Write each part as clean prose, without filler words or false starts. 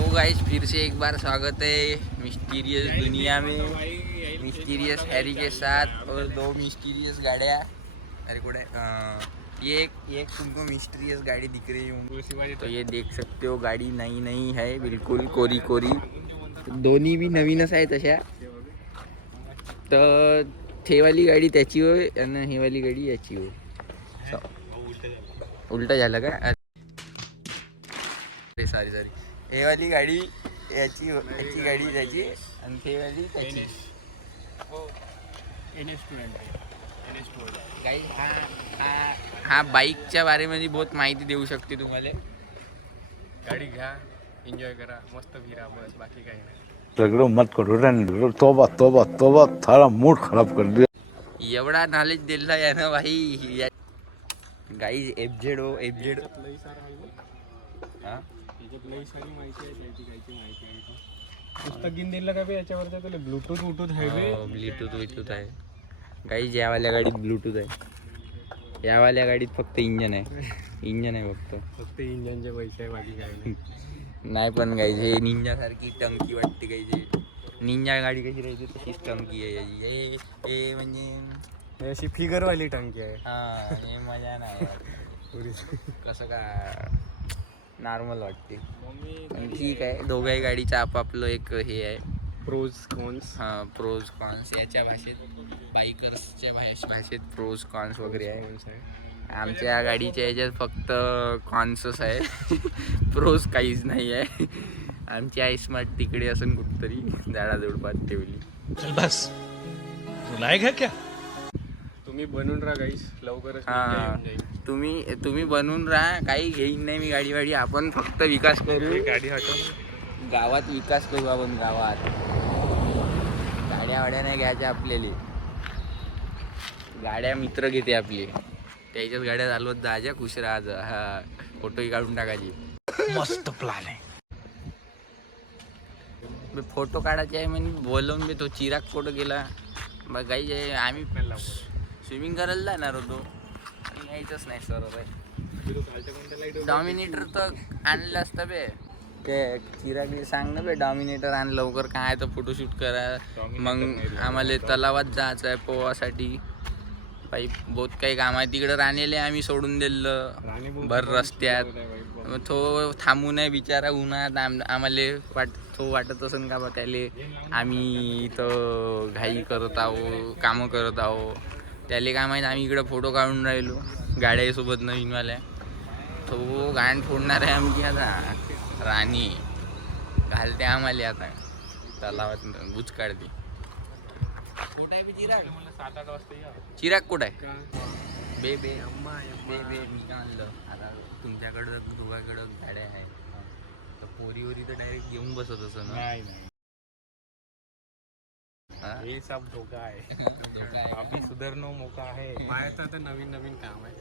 तो गाइस फिर से एक बार स्वागत है मिस्टीरियस दुनिया में, मिस्टीरियस हैरी के साथ और दो मिस्टीरियस गाड़ियाँ। अरे कोड़े ये एक तुमको मिस्टीरियस गाड़ी दिख रही होंगी, तो ये देख सकते हो गाड़ी नई नई है, बिल्कुल कोरी कोरी, दोन्ही बी नवीनच आहे तशा. तर थे वाली गाडी त्याची होय आणि ही वाली गाडी याची होय. उलटा झालं का? सॉरी हे वाली गाडी याची गाडी त्याची आणि ते वाली त्याची. काही हा बाईकच्या बारेमध्ये बहुत माहिती देऊ शकते तुम्हाला. गाडी घ्या, एन्जॉय करा, मस्त फिरा, बस बाकी काही नाही. झगड़ो मत करो, तोबा तोबा तोबा, थारा मूड खराब कर दिया. एवढा नॉलेज दिला यानं भाई. गाईज एफजेड हो एफजेड. लई सारा आहे, त्याच्यात लई सारी माहिती आहे, त्याची कायची माहिती आहे. पुस्तक घेऊन दिलं का बे याच्यावरचं तुला? ब्लूटूथ आहे बे. ब्लूटूथ आहे गाईज. यावाल्या गाडीत ब्लूटूथ आहे, यावाल्या गाडीत फक्त इंजन आहे. इंजन आहे फक्त इंजनचे पैसे आहे, बाकी काही नाही. नाही पण गाईज हे निंजासारखी टंकी वाटते गाईज. निंजा गाडी कशी राहते तशीच टंकी आहे याची. हे म्हणजे अशी फिगरवाली टंकी आहे. हा, हे मजा नाही कसं का नॉर्मल वाटते. पण ठीक आहे, दोघाही गाडीचं आपापलं एक हे आहे, प्रोज कॉन्स. हां प्रोज कॉन्स याच्या भाषेत, बायकर्सच्या भाषेत प्रोज कॉन्स वगैरे आहे. आमच्या गाडीच्या याच्यात फक्त कॉन्सच आहे, प्रोज काहीच नाही आहे. आमची आई स्मार्ट तिकडे असून कुठतरी झाडाझुडपात ठेवली. बस लायक क्या तुम्ही बनून राहा गाईस, लवकरच हां तुम्ही बनवून राहा, काही घेईन नाही मी गाडी. आपण फक्त विकास करू, गाडी हटव. गावात विकास करू आपण. गावात गाड्या नाही घ्यायच्या आपल्याला. गाड्या मित्र घेते आपले, त्याच्याच गाड्या चालवत जायच्या, खुश राहायचं. हा, फोटोही काढून टाकायची. मस्त प्लॅन आहे. फोटो काढायचे आहे म्हणजे बोलवून मी तो चिराग फोटो गेला बघ गाई. आम्ही स्विमिंग करायला जाणार होतो, यायचंच नाही सर. डॉमिनेटर तर आणलं असतं बे. ते चिराग सांग ना बे, डॉमिनेटर आण लवकर, काय तर फोटोशूट करा. मग आम्हाला तलावात जायचं आहे पोहासाठी. बाई बहुत काही काम आहे तिकडं. राणेले आम्ही सोडून दिलं भर रस्त्यात. तो थांबू नये बिचारा उन्हात. आम्हाला वाटत असेल का बा त्याले आम्ही इथं घाई करत आहो, कामं करत आहो. त्याले काय माहीत आम्ही इकडं फोटो काढून राहिलो गाड्यासोबत नवीनवाल्या. तो गाण फोडणार आहे आमची आता. राणी घालते आम्हाला आता तलावात, बुच काढते. कुठं आहे चिराग? मला 7-8 वाजता या. चिराग कुठं आहे? बे मी का आणलं आता. तुमच्याकडं दोघांकडं गाड्या आहे तर पोरीवरी तर डायरेक्ट येऊन बसत असं ना. नाही हे सब धोका आहे. अभी सुधारणं मोका आहे. माझ्याचं आता नवीन काम आहे.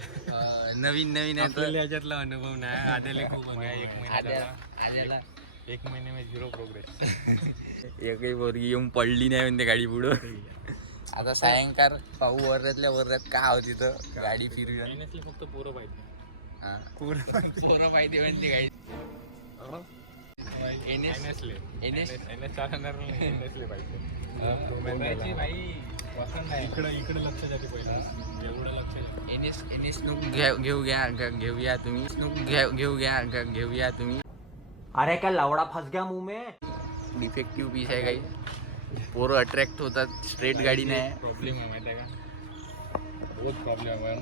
नवीन आहे आपल्याला याच्यातला अनुभव नाही. आद्याला खूप आद्याला 1 महिने में 0 प्रोग्रेस. एकही पोरगी येऊन पडली नाही म्हणते गाडी पुढं. आता सायंकाळ पाहू वर्रातल्या वर्रात का होती तिथं गाडी फिरूया. फक्त पोरं पाहिजे. पोरं पाहिजे म्हणते गाडी. इकडे लक्ष द्या पहिला. एवढं लक्ष एनएस घेऊया तुम्ही. अरे क्या लवड़ा फंस गया मुंह में. डिफेक्टिव्ह पीस आहे काही. पोरं अट्रॅक्ट होतात, स्ट्रेट गाडी नाही. प्रॉब्लेम आहे माहिती आहे का? बहुत प्रॉब्लेम आहे.